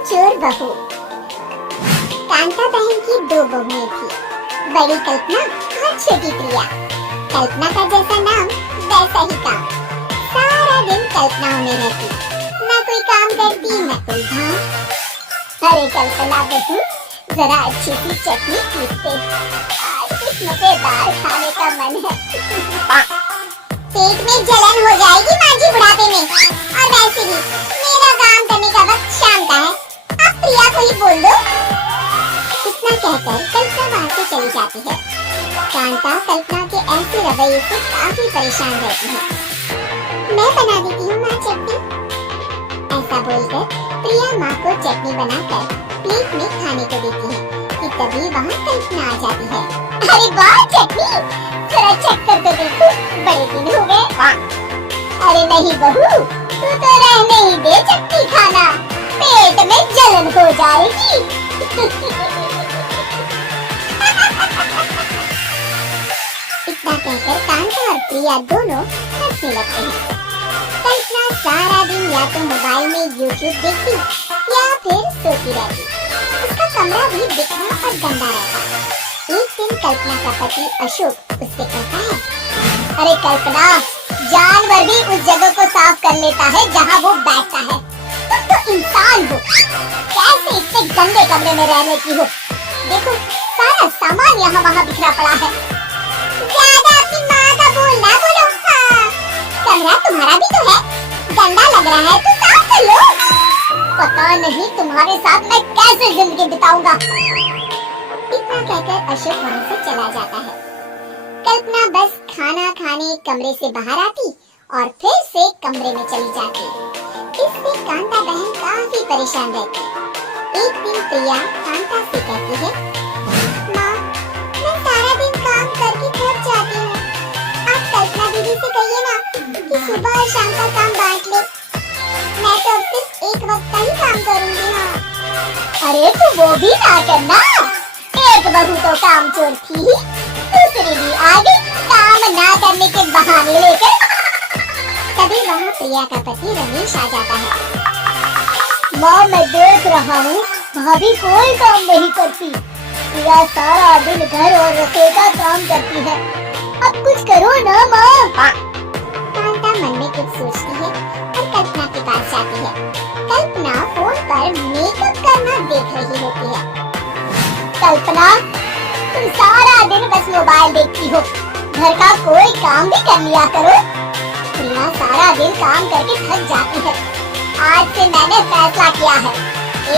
कामचोर बहू। कांता बहन की दो बहुएं थी, बड़ी कल्पना और छोटी प्रिया। कल्पना का जैसा नाम वैसा ही काम। सारा दिन कल्पनाओं में रहती, न कोई काम करती न कोई धाम। अरे कल्पना बहू, जरा अच्छी सी चटनी पीसते, आज कुछ मजेदार खाने का मन है। पेट में जलन हो जाएगी माँ जी बुढ़ापे में, और वैसे भी मेरा काम करने का वक्त शाम का है, आप प्रिया को ही बोल दो। इतना कहकर कल्पना वहाँ से चली जाती है। कांता कल्पना के ऐसे रवैये से काफी परेशान रहती है। मैं बना देती हूँ माँ चटनी, ऐसा बोलकर प्रिया माँ को चटनी बनाकर प्लेट में खाने को देती है कि तभी वहाँ कल्पना आ जाती है। अरे वाह चटनी, जरा चेक कर तो देखो, बड़े दिन हो गए। अरे नहीं बहू, तू तो रहने ही दे चटनी खाना, पेट में जलन हो जाएगी। इतना कहकर कांता और प्रिया दोनों हंसने लगते हैं। कल्पना सारा दिन या तो मोबाइल में यूट्यूब देखती या फिर सोती रहती। उसका कमरा भी बिखरा और गंदा रहता। एक दिन कल्पना का पति अशोक उससे कहता है, अरे कल्पना, जानवर भी उस जगह को साफ कर लेता है जहाँ वो बैठता है, तुम तो इंसान हो, कैसे इतने गंदे कमरे में रहने की हो? देखो सारा सामान यहाँ वहाँ बिखरा पड़ा है। ज्यादा अपनी माँ का बोलना बोलो। हाँ, कमरा तुम्हारा भी तो है, गंदा लग रहा है तो साफ कर लो। पता नहीं तुम्हारे साथ मैं कैसे जिंदगी बिताऊंगा। इतना कहकर अशोक वहाँ से चला जाता है। कल्पना बस खाना खाने कमरे से बाहर आती और फिर से कमरे में चली जाती। इससे कांता बहन काफी परेशान रहती। एक दिन प्रिया कांता से कहती है, माँ, मैं सारा दिन काम करके थक जाती हूँ, आप कल्पना दीदी से कहिए ना कि सुबह और शाम का काम बांट ले, मैं तो अब सिर्फ एक वक्त का ही काम करूँगी। हाँ। अरे तो वो भी ना करना, एक बहू तो कामचोर थी, दूसरी भी आ गई काम ना करने के बहाने लेकर। तभी वहाँ प्रिया का पति रमेश आ जाता है। माँ, मैं देख रहा हूँ भाभी कोई काम नहीं करती, प्रिया सारा दिन घर और रसोई का काम करती है, अब कुछ करो ना माँ। कांता मन में कुछ सोचती है और कल्पना के पास जाती है। कल्पना फोन पर मेकअप करना देख रही होती है। कल्पना, तुम सारा दिन बस मोबाइल देखती हो, घर का कोई काम भी कर लिया करो। प्रिया सारा दिन काम करके थक जाती है, आज से मैंने फैसला किया है,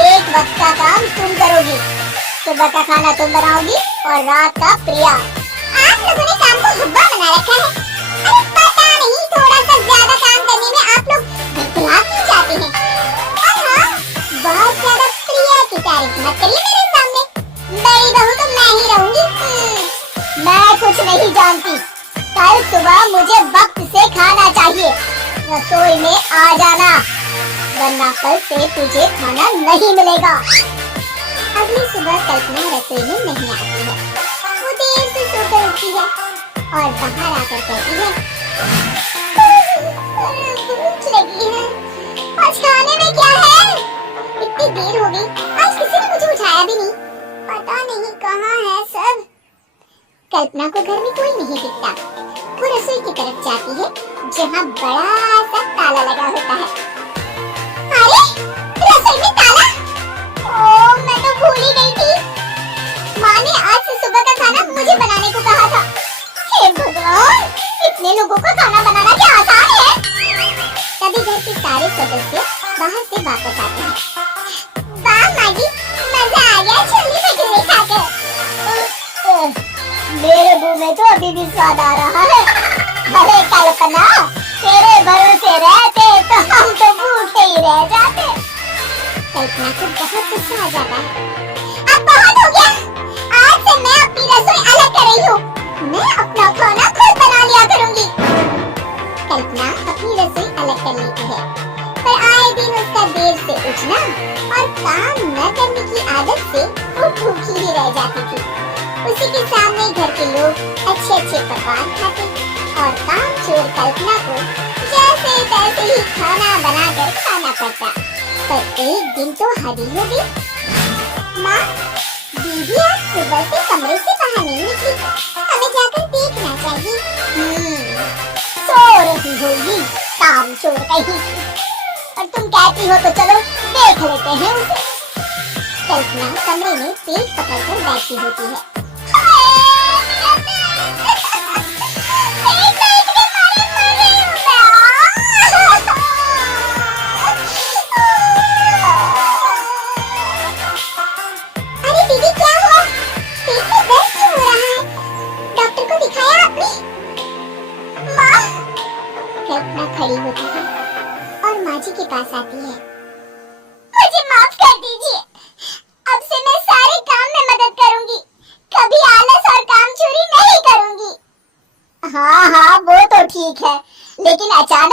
एक वक्त का काम तुम करोगी, सुबह का खाना तुम बनाओगी और रात का प्रिया। आप लोगों ने काम को हुब्बा बना रखा है। अरे पता नहीं, थोड़ा सा ज्यादा काम करने में आप लोग बदला क्यों जाते हैं? और हाँ, बहुत ज्यादा प्रिया की तारीफ मत करिए मेरे सामने, बड़ी बहू तो मैं ही रहूंगी। मैं कुछ नहीं जानती, कल सुबह मुझे वक्त से खाना चाहिए, रसोई में आ जाना, वरना कल से तुझे खाना नहीं मिलेगा। अगली सुबह कल्पना रसोई में नहीं आती है। वो देर से सोकर उठती है और बाहर आकर कहती है, भूख लगी है, आज खाने में क्या है? इतनी देर हो गई, आज किसी ने मुझे उठाया भी नहीं, पता नहीं कहाँ है सब। कल्पना को घर में कोई नहीं दिखता। वो रसोई की तरफ जाती है जहाँ बड़ा सा ताला लगा होता है। अरे रसोई में ताला! ओह, मैं तो भूल ही गई थी। माँ ने आज से सुबह का खाना मुझे बनाने को कहा था। हे भगवान, इतने लोगों का खाना बनाना क्या आसान है? तभी घर के सारे सदस्य बाहर से वापस आते हैं। वाह माँ जी, मजा आ गया छोले भटूरे खाकर। मेरे मुंह में तो अभी भी स्वाद आ रहा है। अरे कल्पना, तेरे भरोसे रहते तो हम तो भूखे ही रह जाते। कल्पना को बहुत गुस्सा आ जाता है। अब बहुत हो गया, आज से मैं अपनी रसोई अलग कर रही हूँ, मैं अपना खाना खुद बना लिया करूँगी। कल्पना अपनी रसोई अलग कर लेती है, पर आए दिन उसका देर से उठना और काम न करने की आदत से वो भूखी ही रह जाती थी। उसी के सामने घर के लोग अच्छे अच्छे पकवान खाते और कामचोर कल्पना को जैसे तैसे ही खाना बनाकर खाना पड़ता। पर एक दिन तो हद ही हो गई। माँ, दीदी आज सुबह से कमरे से बाहर नहीं निकली, हमें जाकर देखना चाहिए। सो रही होगी, काम चोर कहीं। और तुम कहती हो तो चलो देख लेते हैं उसे। कल्पना कमरे में पेट पकड़कर बैठी होती है। अरे दीदी क्या हुआ? पेट में दर्द क्यों हो रहा है? डॉक्टर को दिखाया आपने? माँ, कल्पना खड़ी होती है और माँ जी के पास आती है। मुझे माफ कर दीजिए, अब से मैं सारे काम में मदद करूंगी, कभी आलस और काम चोरी नहीं करूंगी। हाँ हाँ वो तो ठीक है, लेकिन अचानक